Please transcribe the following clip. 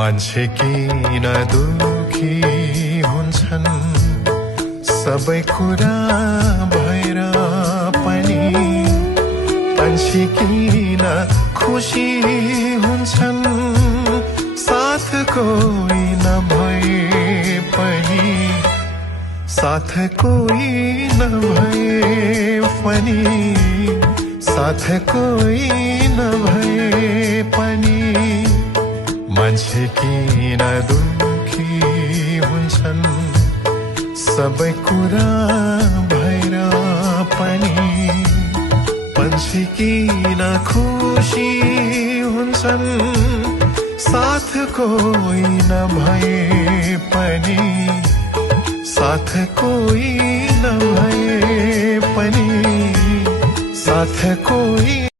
मान्छे किन दुखी हुन्छन् सबै कुरा भएर पनि मान्छे किन खुसी हुन्छन् साथ कोही नभए पनि साथ कोही नभए पनि साथ कोही नभए पनि मान्छे किन दुखी हुन्छन् सबै कुरा भएर पनि मान्छे किन खुसी हुन्छन् साथ कोही नभए पनि साथ कोही नभए पनि साथ कोही